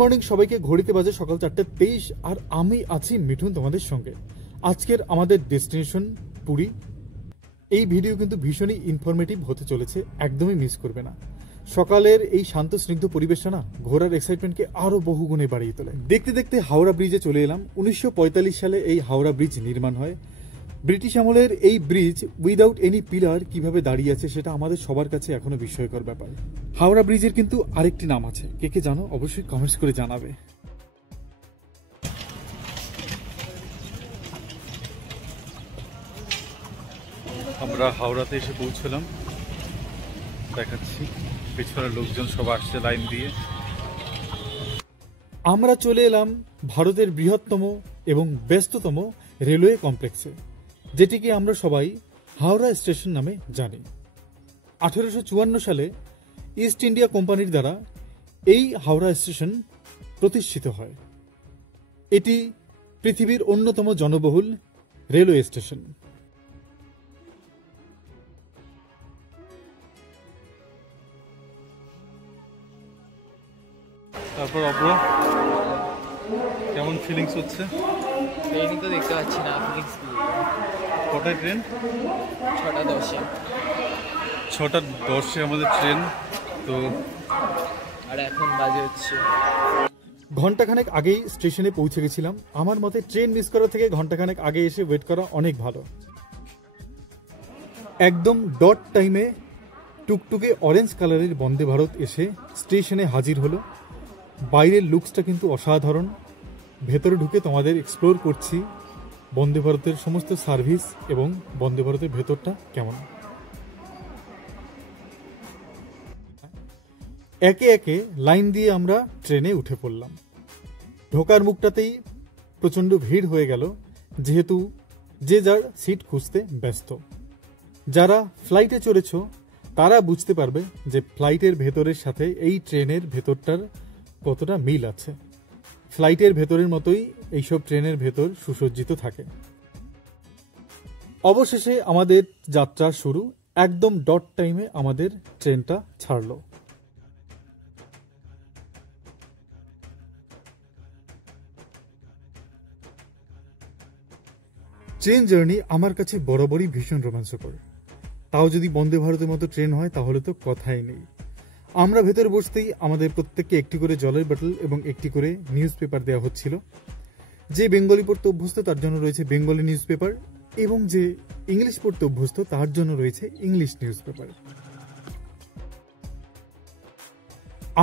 Morning সবাইকে। ঘড়িতে বাজে সকাল 4:23 আর আমি আছি মিঠুন তোমাদের সঙ্গে। আজকের আমাদের ডেস্টিনেশন পুরী। এই ভিডিও কিন্তু ভীষণই ইনফরমেটিভ হতে চলেছে, একদমই মিস করবে না। সকালের এই শান্ত স্নিগ্ধ পরিবেশটা না ঘোরার এক্সাইটমেন্টকে আরো বহুগুণে বাড়িয়ে তোলে। দেখতে দেখতে হাওড়া ব্রিজে চলে এলাম। 1945 সালে এই হাওড়া ব্রিজ নির্মাণ হয়। ব্রিটিশ আমলের এই ব্রিজ উইদাউট এনি পিলার কিভাবে দাঁড়িয়ে আছে সেটা আমাদের সবার কাছে এখনো বিস্ময়কর ব্যাপার। হাওড়া ব্রিজের কিন্তু আরেকটি নাম আছে, কে কে জানো অবশ্যই কমেন্টস করে জানাবে। আমরা হাওড়াতে এসে পৌঁছলাম, দেখাচ্ছি পেছনে লোকজন সব আসছে লাইন দিয়ে। আমরা চলে এলাম ভারতের বৃহত্তম এবং ব্যস্ততম রেলওয়ে কমপ্লেক্সে, যেটিকে আমরা সবাই হাওড়া স্টেশন নামে জানি। 1854 সালে ইস্ট ইন্ডিয়া কোম্পানির দ্বারা এই হাওড়া স্টেশন প্রতিষ্ঠিত হয়। এটি পৃথিবীর অন্যতম জনবহুল রেলওয়ে স্টেশন। তারপর অব্র, কেমন ফিলিংস হচ্ছে? ট্রেনই তো দেখতে পাচ্ছি না, ফিলিংস কি? কটায় ট্রেন? 6:10। 6:10 আমাদের ট্রেন। তো আর এখন বাজে হচ্ছে ঘন্টাখানেক আগেই স্টেশনে পৌঁছে গেছিলাম। আমার মতে ট্রেন মিস করা থেকে ঘন্টাখানেক আগে এসে ওয়েট করা অনেক ভালো। একদম ডট টাইমে টুকটুকে অরেঞ্জ কালারের বন্দে ভারত এসে স্টেশনে হাজির হলো। বাইরের লুকসটা কিন্তু অসাধারণ। ভেতরে ঢুকে তোমাদের এক্সপ্লোর করছি বন্দে ভারতের সমস্ত সার্ভিস এবং বন্দে ভারতের ভেতরটা কেমন। একে একে লাইন দিয়ে আমরা ট্রেনে উঠে পড়লাম। ঢোকার মুখটাতেই প্রচণ্ড ভিড় হয়ে গেল, যেহেতু যে যার সিট খুঁজতে ব্যস্ত। যারা ফ্লাইটে চড়েছ তারা বুঝতে পারবে যে ফ্লাইটের ভেতরের সাথে এই ট্রেনের ভেতরটার কতটা মিল আছে। ফ্লাইটের ভেতরের মতোই এইসব ট্রেনের ভেতর সুসজ্জিত থাকে। অবশেষে আমাদের যাত্রা শুরু। একদম ডট টাইমে আমাদের ট্রেনটা ছাড়লো। ট্রেন জার্নি আমার কাছে বরাবরই ভীষণ রোমাঞ্চকর। তাও যদি বন্দে ভারতের মতো ট্রেন হয় তাহলে তো কথাই নেই। আমরা ভেতরে বসতেই আমাদের প্রত্যেককে একটি করে জলের বোতল এবং একটি করে নিউজ পেপার দেওয়া হচ্ছিল। যে বেঙ্গলি পড়তে অভ্যস্ত তার জন্য রয়েছে বেঙ্গলি নিউজ পেপার, এবং যে ইংলিশ পড়তে অভ্যস্ত তার জন্য রয়েছে ইংলিশ নিউজ পেপার।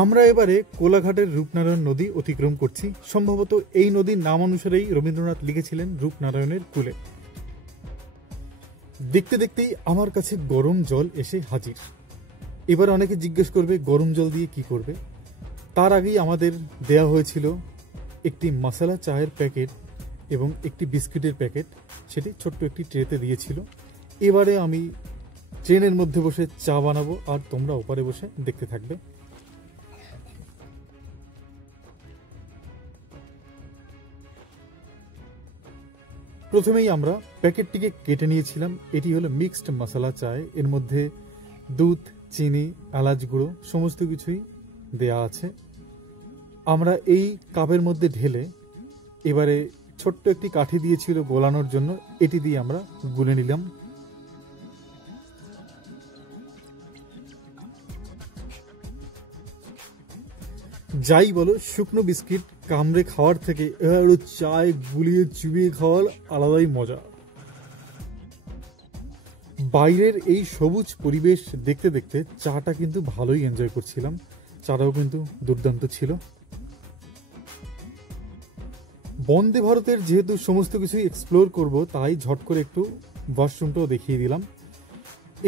আমরা এবারে কোলাঘাটের রূপনারায়ণ নদী অতিক্রম করছি। সম্ভবত এই নদীর নাম অনুসারেই রবীন্দ্রনাথ লিখেছিলেন রূপনারায়ণের কূলে। দেখতে দেখতেই আমার কাছে গরম জল এসে হাজির। এবার অনেকে জিজ্ঞেস করবে গরম জল দিয়ে কি করবে। তার আগেই আমাদের দেয়া হয়েছিল একটি মশলা চায়ের প্যাকেট এবং একটি বিস্কিটের প্যাকেট, সেটি ছোট্ট একটি ট্রেতে দিয়েছিল। এবারে আমি ট্রেনের মধ্যে বসে চা বানাবো আর তোমরা ওপারে বসে দেখতে থাকবে। প্রথমেই আমরা প্যাকেটটিকে কেটে নিয়েছিলাম। এটি হলো মিক্সড মশলা চায়। এর মধ্যে দুধ, চিনি, এলাচ গুঁড়ো সমস্ত কিছুই দেয়া আছে। আমরা এই কাপের মধ্যে ঢেলে এবারে ছোট্ট একটি কাঠি দিয়েছিল গোলানোর জন্য, এটি দিয়ে আমরা গুলে নিলাম। যাই বলো, শুকনো বিস্কিট কামড়ে খাওয়ার থেকে এবারে চায় গুলিয়ে চুবিয়ে খাওয়ার আলাদাই মজা। বাইরের এই সবুজ পরিবেশ দেখতে দেখতে চাটা কিন্তু ভালোই এনজয় করছিলাম। চাটাও কিন্তু দুর্দান্ত ছিল। বন্দে ভারতের যেহেতু সমস্ত কিছুই এক্সপ্লোর করব, তাই ঝট করে একটু ওয়াশরুমটাও দেখিয়ে দিলাম।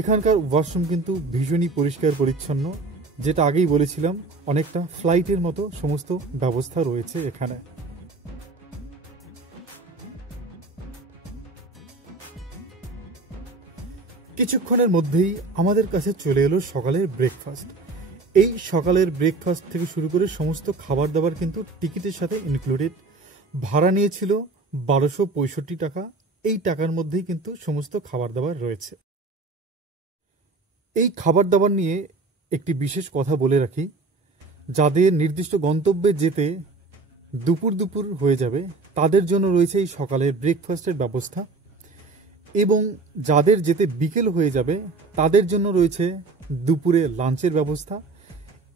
এখানকার ওয়াশরুম কিন্তু ভীষণই পরিষ্কার পরিচ্ছন্ন। যেটা আগেই বলেছিলাম, অনেকটা ফ্লাইটের মতো সমস্ত ব্যবস্থা রয়েছে এখানে। কিছুক্ষণের মধ্যেই আমাদের কাছে চলে এলো সকালের ব্রেকফাস্ট। এই সকালের ব্রেকফাস্ট থেকে শুরু করে সমস্ত খাবার দাবার কিন্তু টিকিটের সাথে ইনক্লুডেড। ভাড়া নিয়েছিল 1265 টাকা। এই টাকার মধ্যেই কিন্তু সমস্ত খাবার দাবার রয়েছে। এই খাবার দাবার নিয়ে একটি বিশেষ কথা বলে রাখি, যাদের নির্দিষ্ট গন্তব্যে যেতে দুপুর দুপুর হয়ে যাবে তাদের জন্য রয়েছে এই সকালের ব্রেকফাস্টের ব্যবস্থা, এবং যাদের যেতে বিকেল হয়ে যাবে তাদের জন্য রয়েছে দুপুরে লাঞ্চের ব্যবস্থা,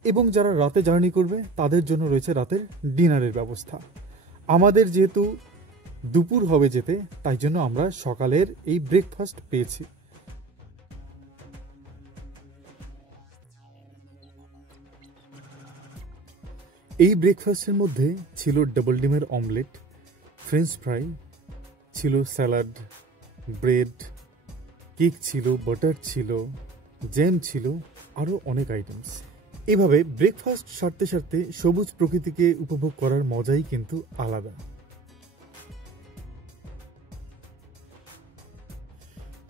এবং যারা রাতে জার্নি করবে তাদের জন্য রয়েছে রাতের ডিনারের ব্যবস্থা। আমাদের যেহেতু দুপুর হবে যেতে, তাই জন্য আমরা সকালের এই ব্রেকফাস্ট পেয়েছি। এই ব্রেকফাস্টের মধ্যে ছিল ডাবল ডিমের অমলেট, ফ্রেঞ্চ ফ্রাই, ছিল স্যালাড, ব্রেড, কেক ছিল, বাটার ছিল, জ্যাম ছিল, আরও অনেক আইটেমস। এভাবে ব্রেকফাস্ট সারতে সারতে সবুজ প্রকৃতিকে উপভোগ করার মজাই কিন্তু আলাদা।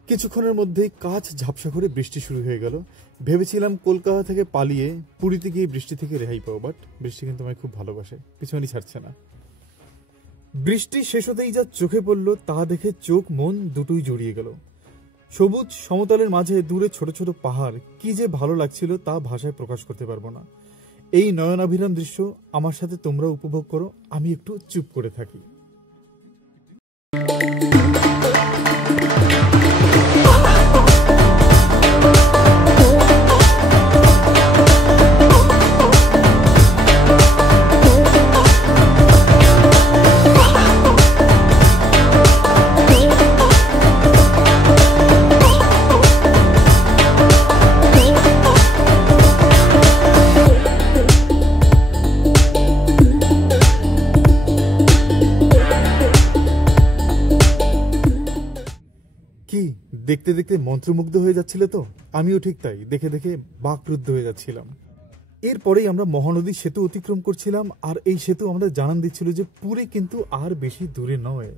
কিছুক্ষণের মধ্যেই কাচ ঝাপসা করে বৃষ্টি শুরু হয়ে গেল। ভেবেছিলাম কলকাতা থেকে পালিয়ে পুরীতে গিয়ে বৃষ্টি থেকে রেহাই পাবো, বাট বৃষ্টি কিন্তু আমায় খুব ভালোবাসে, পিছনই ছাড়ছে না। বৃষ্টি শেষ হতেই যা চোখে পড়ল তা দেখে চোখ মন দুটোই জড়িয়ে গেল। সবুজ সমতলের মাঝে দূরে ছোট ছোট পাহাড়, কি যে ভালো লাগছিল তা ভাষায় প্রকাশ করতে পারবো না। এই নয়নাভিরাম দৃশ্য আমার সাথে তোমরা উপভোগ করো, আমি একটু চুপ করে থাকি। কি দেখতে দেখতে মন্ত্রমুগ্ধ হয়ে যাচ্ছিল তো, আমিও ঠিক তাই দেখে দেখে বাকরুদ্ধ হয়ে যাচ্ছিলাম। এরপরেই আমরা মহানদী সেতু অতিক্রম করছিলাম, আর এই সেতু আমাদের জানান দিচ্ছিল যে পুরী কিন্তু আর বেশি দূরে নয়।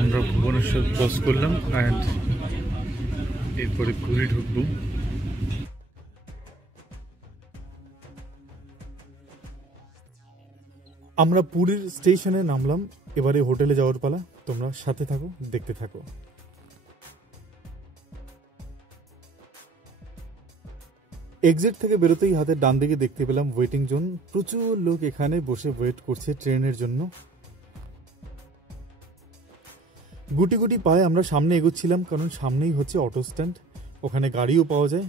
আমরা ভুবনেশ্বর ক্রস করলাম অ্যান্ড এরপরে পুরী ঢুকবো। আমরা পুরীর স্টেশনে নামলাম, এবারে হোটেলে যাওয়ার পালা। তোমরা সাথে থাকো, দেখতে থাকো। এক্সিট থেকে বেরোতেই হাতের ডান দিকে দেখতে পেলাম ওয়েটিং জোন। প্রচুর লোক এখানে বসে ওয়েট করছে ট্রেনের জন্য। গুটি গুটি পায়ে আমরা সামনে এগোচ্ছিলাম, কারণ সামনেই হচ্ছে অটো স্ট্যান্ড, ওখানে গাড়িও পাওয়া যায়।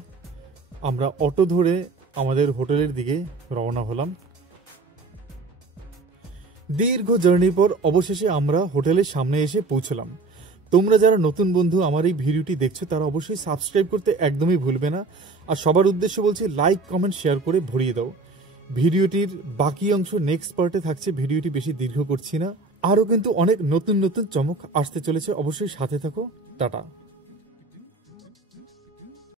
আমরা অটো ধরে আমাদের হোটেলের দিকে রওনা হলাম। দীর্ঘ জার্নির পর অবশেষে আমরা হোটেলের সামনে এসে পৌঁছলাম। তোমরা যারা নতুন বন্ধু আমার এই ভিডিওটি দেখছো তারা অবশ্যই সাবস্ক্রাইব করতে একদমই ভুলবে না। আর সবার উদ্দেশ্য বলছি, লাইক কমেন্ট শেয়ার করে ভরিয়ে দাও। ভিডিওটির বাকি অংশ নেক্সট পার্টে থাকছে, ভিডিওটি বেশি দীর্ঘ করছি না। আরও কিন্তু অনেক নতুন নতুন চমক আসতে চলেছে, অবশ্যই সাথে থাকো। টাটা।